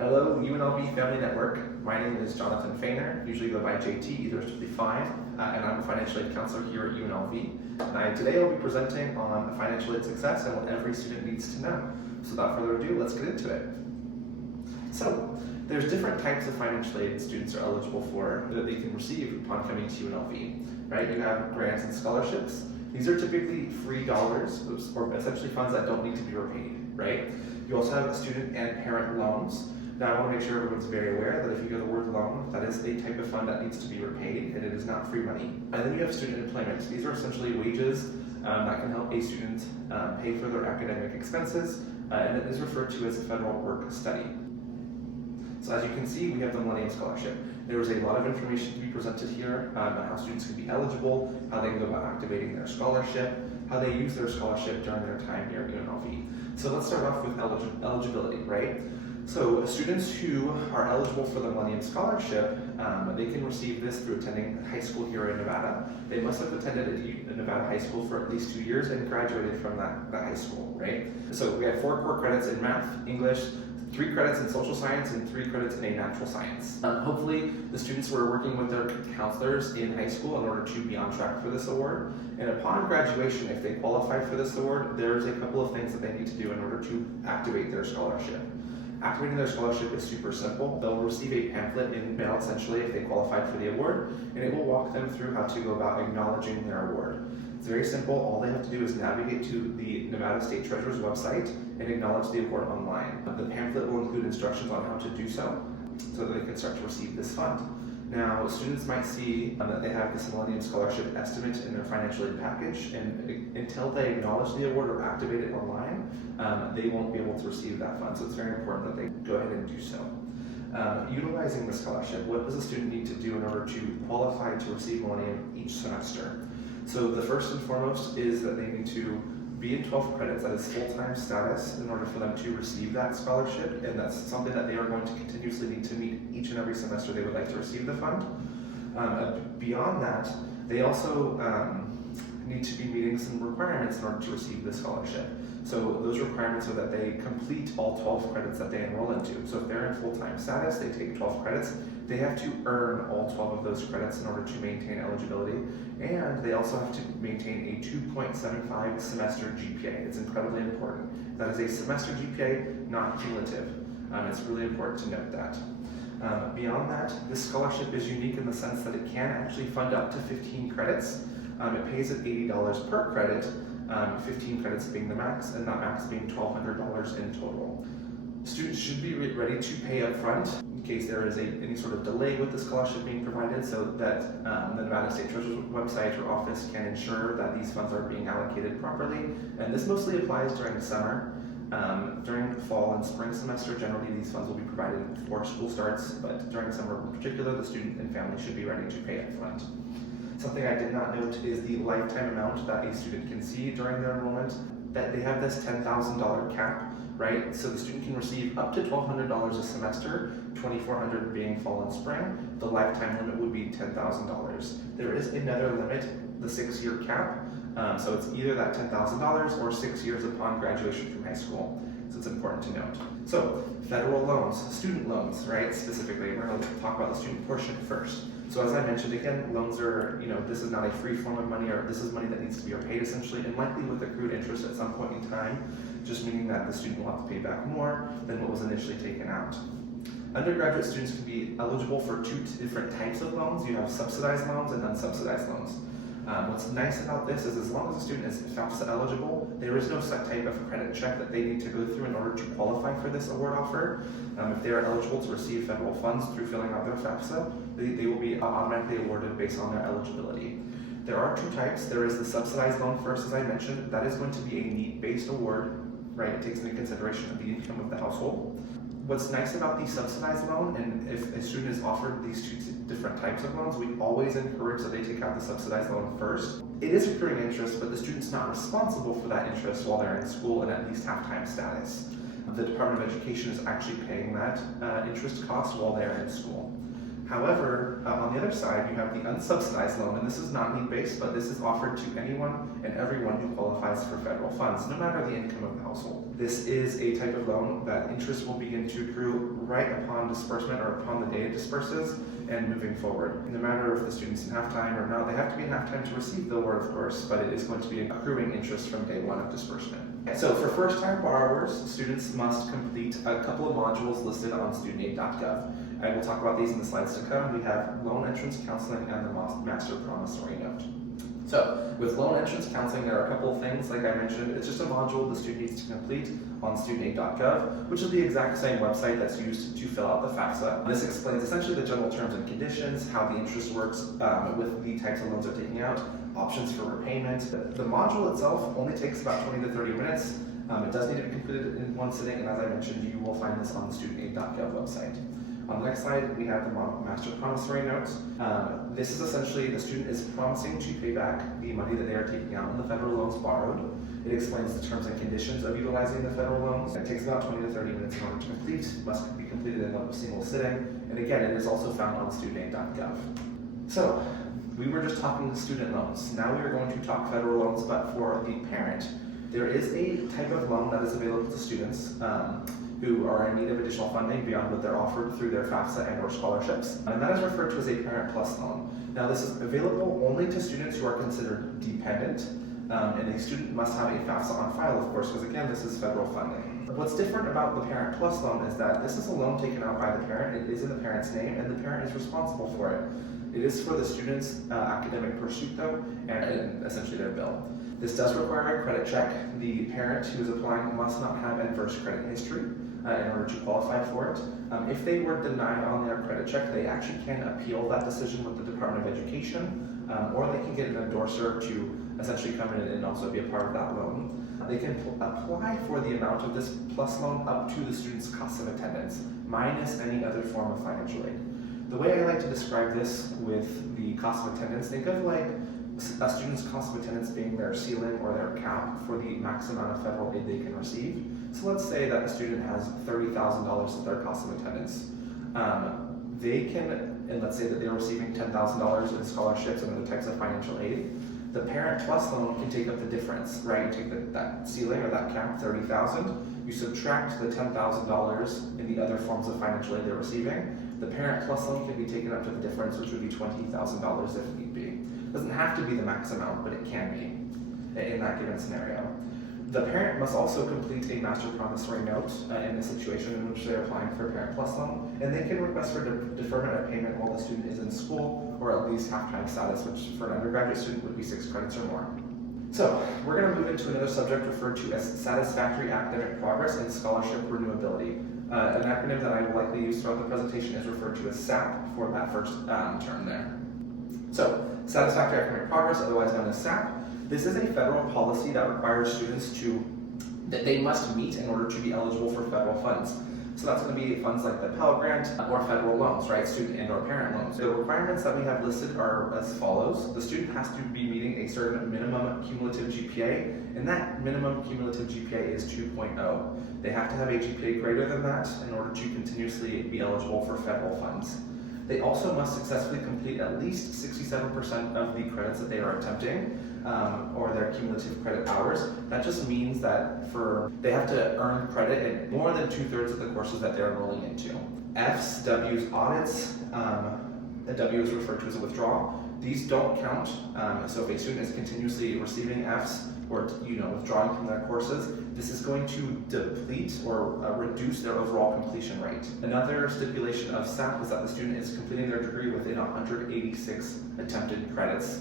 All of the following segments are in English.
Hello, UNLV Family Network. My name is Jonathan Fainer, usually go by JT, either is fine, and I'm a financial aid counselor here at UNLV. And today I'll be presenting on financial aid success and what every student needs to know. So without further ado, let's get into it. So, there's different types of financial aid students are eligible for that they can receive upon coming to UNLV, right? You have grants and scholarships. These are typically free dollars, or essentially funds that don't need to be repaid, right? You also have student and parent loans. Now, I want to make sure everyone's very aware that if you hear the word loan, that is a type of fund that needs to be repaid, and it is not free money. And then you have student employment. These are essentially wages that can help a student pay for their academic expenses, and it is referred to as a federal work study. So as you can see, we have the Millennium Scholarship. There is a lot of information to be presented here on how students can be eligible, how they can go about activating their scholarship, how they use their scholarship during their time here at UNLV. So let's start off with eligibility, right? So students who are eligible for the Millennium Scholarship, they can receive this through attending high school here in Nevada. They must have attended a Nevada high school for at least 2 years and graduated from that high school, right? So we have 4 core credits in math, English, 3 credits in social science, and 3 credits in a natural science. Hopefully, the students were working with their counselors in high school in order to be on track for this award. And upon graduation, if they qualify for this award, there's a couple of things that they need to do in order to activate their scholarship. Activating their scholarship is super simple. They'll receive a pamphlet in mail, essentially, if they qualified for the award, and it will walk them through how to go about acknowledging their award. It's very simple. All they have to do is navigate to the Nevada State Treasurer's website and acknowledge the award online. The pamphlet will include instructions on how to do so that they can start to receive this fund. Now, students might see that they have this Millennium Scholarship estimate in their financial aid package, and until they acknowledge the award or activate it online, they won't be able to receive that fund. So it's very important that they go ahead and do so. Utilizing the scholarship, what does a student need to do in order to qualify to receive Millennium each semester? So the first and foremost is that they need to be in 12 credits, that is full-time status, in order for them to receive that scholarship, and that's something that they are going to continuously need to meet each and every semester they would like to receive the fund. Beyond that, they also need to be meeting some requirements in order to receive the scholarship. So those requirements are that they complete all 12 credits that they enroll into. So if they're in full-time status, they take 12 credits. They have to earn all 12 of those credits in order to maintain eligibility, and they also have to maintain a 2.75 semester GPA. It's incredibly important. That is a semester GPA, not cumulative. It's really important to note that. Beyond that, this scholarship is unique in the sense that it can actually fund up to 15 credits. It pays at $80 per credit, 15 credits being the max, and that max being $1,200 in total. Students should be ready to pay up front in case there is any sort of delay with the scholarship being provided, so that the Nevada State Treasurer's website or office can ensure that these funds are being allocated properly. And this mostly applies during the summer. During the fall and spring semester, generally these funds will be provided before school starts, but during summer in particular, the student and family should be ready to pay up front. Something I did not note is the lifetime amount that a student can see during their enrollment. That they have this $10,000 cap, right? So the student can receive up to $1,200 a semester, $2,400 being fall and spring. The lifetime limit would be $10,000. There is another limit, the 6-year cap. So it's either that $10,000 or 6 years upon graduation from high school. So it's important to note. So federal loans, student loans, right? Specifically, we're going to talk about the student portion first. So as I mentioned, again, loans are, this is not a free form of money, or this is money that needs to be repaid essentially, and likely with accrued interest at some point in time, just meaning that the student will have to pay back more than what was initially taken out. Undergraduate students can be eligible for 2 different types of loans. You have subsidized loans and unsubsidized loans. What's nice about this is as long as a student is FAFSA eligible, there is no set type of credit check that they need to go through in order to qualify for this award offer. If they are eligible to receive federal funds through filling out their FAFSA, they will be automatically awarded based on their eligibility. There are 2 types. There is the subsidized loan first, as I mentioned. That is going to be a need-based award, right? It takes into consideration of the income of the household. What's nice about the subsidized loan, and if a student is offered these 2 different types of loans, we always encourage that they take out the subsidized loan first. It is accruing interest, but the student's not responsible for that interest while they're in school and at least half-time status. The Department of Education is actually paying that interest cost while they're in school. However, on the other side, you have the unsubsidized loan, and this is not need-based, but this is offered to anyone and everyone who qualifies for federal funds, no matter the income of the household. This is a type of loan that interest will begin to accrue right upon disbursement or upon the day it disperses and moving forward. No matter if the student's in half-time or not, they have to be in half-time to receive the award, of course, but it is going to be accruing interest from day one of disbursement. So for first-time borrowers, students must complete a couple of modules listed on studentaid.gov. And we'll talk about these in the slides to come. We have loan entrance counseling and the master promissory note. So with loan entrance counseling, there are a couple of things, like I mentioned. It's just a module the student needs to complete on studentaid.gov, which is the exact same website that's used to fill out the FAFSA. This explains essentially the general terms and conditions, how the interest works with the types of loans they're taking out, options for repayment. The module itself only takes about 20 to 30 minutes. It does need to be completed in one sitting, and as I mentioned, you will find this on the studentaid.gov website. On the next slide, we have the master promissory note. This is essentially the student is promising to pay back the money that they are taking out on the federal loans borrowed. It explains the terms and conditions of utilizing the federal loans. It takes about 20 to 30 minutes in order to complete, must be completed in a single sitting. And again, it is also found on studentaid.gov. So, we were just talking student loans. Now we are going to talk federal loans, but for the parent. There is a type of loan that is available to students who are in need of additional funding beyond what they're offered through their FAFSA and or scholarships. And that is referred to as a Parent Plus loan. Now this is available only to students who are considered dependent, and a student must have a FAFSA on file, of course, because again, this is federal funding. What's different about the Parent Plus loan is that this is a loan taken out by the parent. It is in the parent's name, and the parent is responsible for it. It is for the student's academic pursuit, though, and essentially their bill. This does require a credit check. The parent who is applying must not have adverse credit history in order to qualify for it. If they were denied on their credit check, they actually can appeal that decision with the Department of Education, or they can get an endorser to essentially come in and also be a part of that loan. They can apply for the amount of this plus loan up to the student's cost of attendance, minus any other form of financial aid. The way I like to describe this with the cost of attendance, think of like a student's cost of attendance being their ceiling or their cap for the max amount of federal aid they can receive. So let's say that a student has $30,000 as their cost of attendance. They can, and let's say that they're receiving $10,000 in scholarships and other types of financial aid. The Parent Plus loan can take up the difference, right? You take that ceiling or that cap, $30,000, you subtract the $10,000 in the other forms of financial aid they're receiving. The Parent Plus loan can be taken up to the difference, which would be $20,000 if need be. It doesn't have to be the max amount, but it can be in that given scenario. The parent must also complete a master promissory note in the situation in which they're applying for a Parent Plus loan, and they can request for deferment of payment while the student is in school, or at least half-time status, which for an undergraduate student would be 6 credits or more. So, we're going to move into another subject referred to as satisfactory academic progress and scholarship renewability. An acronym that I will likely use throughout the presentation is referred to as SAP for that first term there. So, satisfactory academic progress, otherwise known as SAP. This is a federal policy that requires students that they must meet in order to be eligible for federal funds. So that's going to be funds like the Pell Grant or federal loans, right? Student and or parent loans. The requirements that we have listed are as follows. The student has to be meeting a certain minimum cumulative GPA, and that minimum cumulative GPA is 2.0. They have to have a GPA greater than that in order to continuously be eligible for federal funds. They also must successfully complete at least 67% of the credits that they are attempting, or their cumulative credit hours. That just means that they have to earn credit in more than 2/3 of the courses that they're enrolling into. Fs, Ws, audits, a W is referred to as a withdrawal. These don't count. So if a student is continuously receiving Fs or withdrawing from their courses, this is going to deplete or reduce their overall completion rate. Another stipulation of SAP is that the student is completing their degree within 186 attempted credits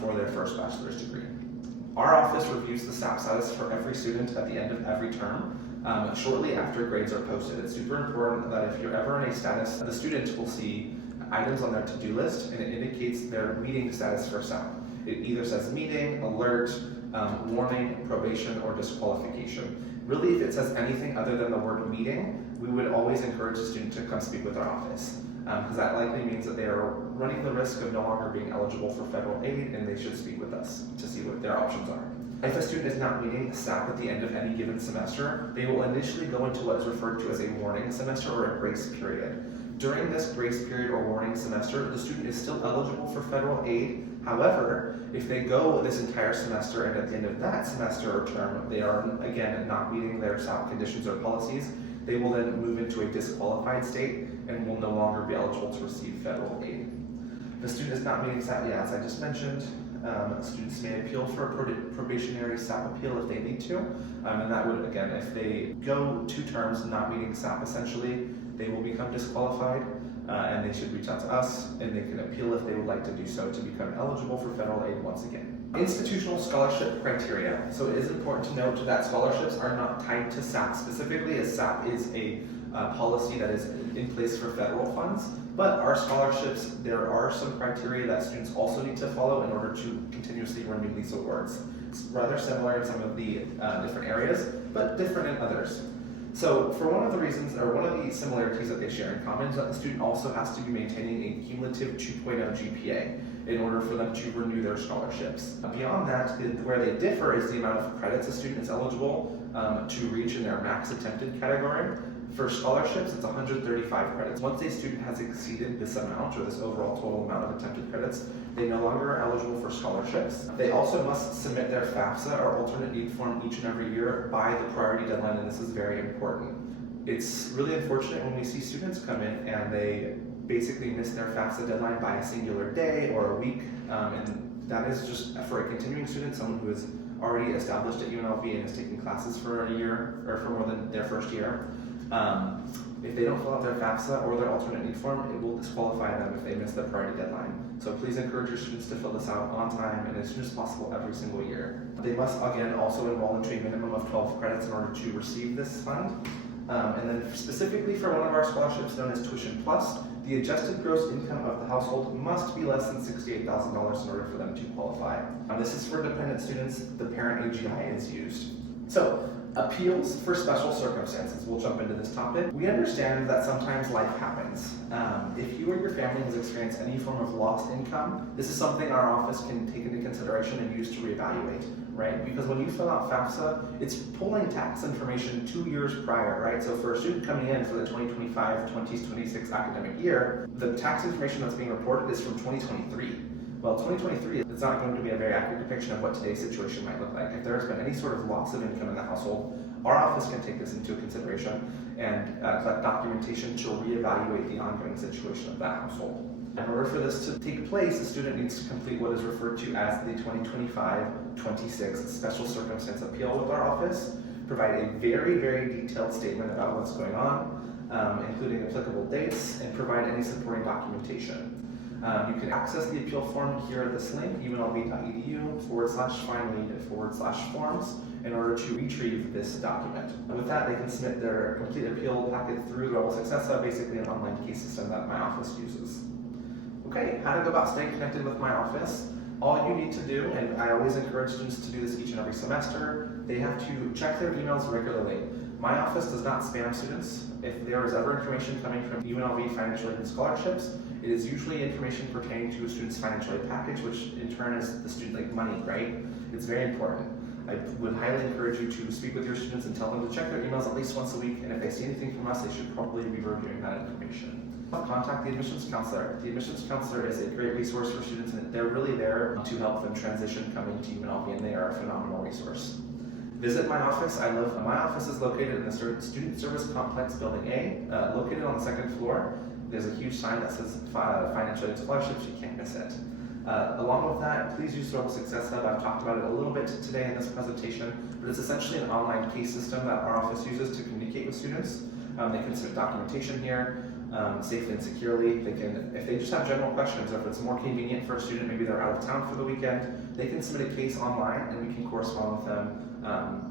for their first bachelor's degree. Our office reviews the SAP status for every student at the end of every term, shortly after grades are posted. It's super important that if you're ever in a status, the student will see items on their to-do list, and it indicates their meeting status for SAP. It either says meeting, alert, warning, probation, or disqualification. Really, if it says anything other than the word meeting, we would always encourage the student to come speak with our office, because that likely means that they are running the risk of no longer being eligible for federal aid, and they should speak with us to see what their options are. If a student is not meeting SAP at the end of any given semester, they will initially go into what is referred to as a warning semester or a grace period. During this grace period or warning semester, the student is still eligible for federal aid. However, if they go this entire semester and at the end of that semester or term, they are again not meeting their SAP conditions or policies, they will then move into a disqualified state and will no longer be eligible to receive federal aid. The student is not meeting SAP, as I just mentioned. Students may appeal for a probationary SAP appeal if they need to, and that would, again, if they go 2 terms not meeting SAP essentially, they will become disqualified, and they should reach out to us, and they can appeal if they would like to do so to become eligible for federal aid once again. Institutional scholarship criteria. So it is important to note that scholarships are not tied to SAP specifically, as SAP is a policy that is in place for federal funds, but our scholarships, there are some criteria that students also need to follow in order to continuously renew these awards. It's rather similar in some of the different areas, but different in others. So for one of the reasons, or one of the similarities that they share in common is that the student also has to be maintaining a cumulative 2.0 GPA in order for them to renew their scholarships. Beyond that, where they differ is the amount of credits a student is eligible to reach in their max attempted category. For scholarships, it's 135 credits. Once a student has exceeded this amount, or this overall total amount of attempted credits, they no longer are eligible for scholarships. They also must submit their FAFSA or alternate need form each and every year by the priority deadline, and this is very important. It's really unfortunate when we see students come in and they basically miss their FAFSA deadline by a singular day or a week, and that is just, for a continuing student, someone who is already established at UNLV and is taking classes for a year, or for more than their first year. If they don't fill out their FAFSA or their alternate need form, it will disqualify them if they miss their priority deadline. So please encourage your students to fill this out on time and as soon as possible every single year. They must, again, also enroll into a minimum of 12 credits in order to receive this fund. And then specifically for one of our scholarships known as Tuition Plus, the adjusted gross income of the household must be less than $68,000 in order for them to qualify. This is for dependent students. The parent AGI is used. So, appeals for special circumstances. We'll jump into this topic. We understand that sometimes life happens. If you or your family has experienced any form of lost income, this is something our office can take into consideration and use to reevaluate, right? Because when you fill out FAFSA, it's pulling tax information 2 years prior, right? So for a student coming in for the 2025-2026 academic year, the tax information that's being reported is from 2023. Well, 2023 is not going to be a very accurate depiction of what today's situation might look like. If there has been any sort of loss of income in the household, our office can take this into consideration and collect documentation to reevaluate the ongoing situation of that household. In order for this to take place, the student needs to complete what is referred to as the 2025-26 Special Circumstance Appeal with our office, provide a very, very detailed statement about what's going on, including applicable dates, and provide any supporting documentation. You can access the appeal form here at this link, unlv.edu/find/forms, in order to retrieve this document. And with that, they can submit their complete appeal packet through Rebel Successa, basically an online case system that my office uses. Okay, how to go about staying connected with my office. All you need to do, and I always encourage students to do this each and every semester, they have to check their emails regularly. My office does not spam students. If there is ever information coming from UNLV financial aid and scholarships, it is usually information pertaining to a student's financial aid package, which in turn is the student money, right? It's very important. I would highly encourage you to speak with your students and tell them to check their emails at least once a week, and if they see anything from us, they should probably be reviewing that information. Contact the admissions counselor. The admissions counselor is a great resource for students, and they're really there to help them transition coming to UNLV, and they are a phenomenal resource. Visit my office. My office is located in the Student Service Complex Building A, located on the 2nd floor. There's a huge sign that says financial aid scholarships. You can't miss it. Along with that, please use Rebel Success Hub. I've talked about it a little bit today in this presentation, but it's essentially an online case system that our office uses to communicate with students. They can submit documentation here safely and securely. They can, if they just have general questions, or if it's more convenient for a student, maybe they're out of town for the weekend, they can submit a case online and we can correspond with them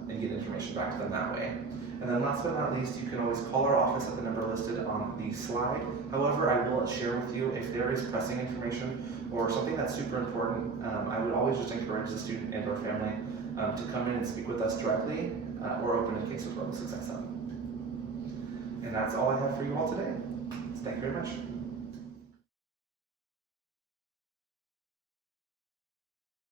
and get information back to them that way. And then last but not least, you can always call our office at the number listed on the slide. However, I will share with you if there is pressing information or something that's super important. I would always just encourage the student and or family to come in and speak with us directly or open a case with Rebel Success Hub. And that's all I have for you all today. So thank you very much.